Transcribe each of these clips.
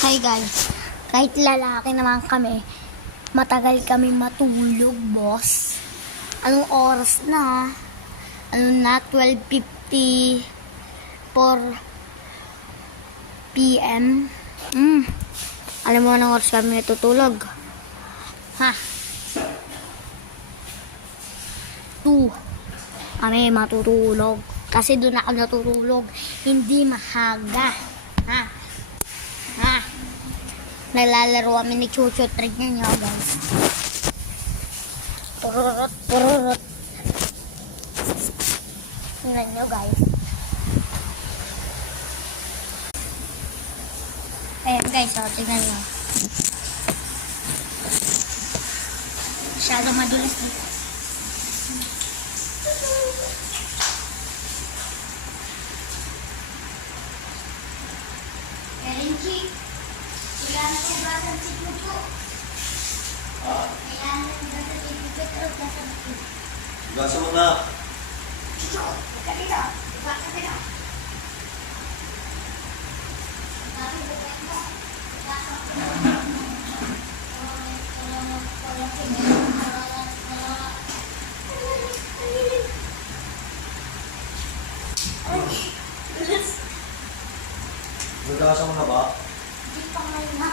Hi guys, kahit lalaki naman kami, matagal kami matulog, boss. Anong oras na? Ano na? 12:54 PM. Alam mo anong oras kami natutulog? Ha? 2. Kami matutulog. Kasi doon ako natutulog. Hindi mahaga. Ha? Naglalaro kami ni Chucho Trick niya guys. Pururut, pururut. Tingnan nyo guys. Ayan guys, tingnan nyo. Masyadong madulas dito. Erenji, kailangan ko basan si Chucho. Kailangan ko basan si Chucho, pero basan si Chucho. Basa mo na. Chucho, buka dito. Buka ka dito. Nagkasa mo na ba? Hindi pa ngayon na.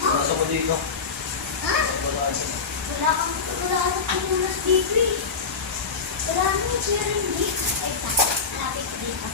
Basa mo dito. Ha? Basa mo. Wala kang pinunas dito eh. Wala nang siya rin dito. Ay, malapit dito.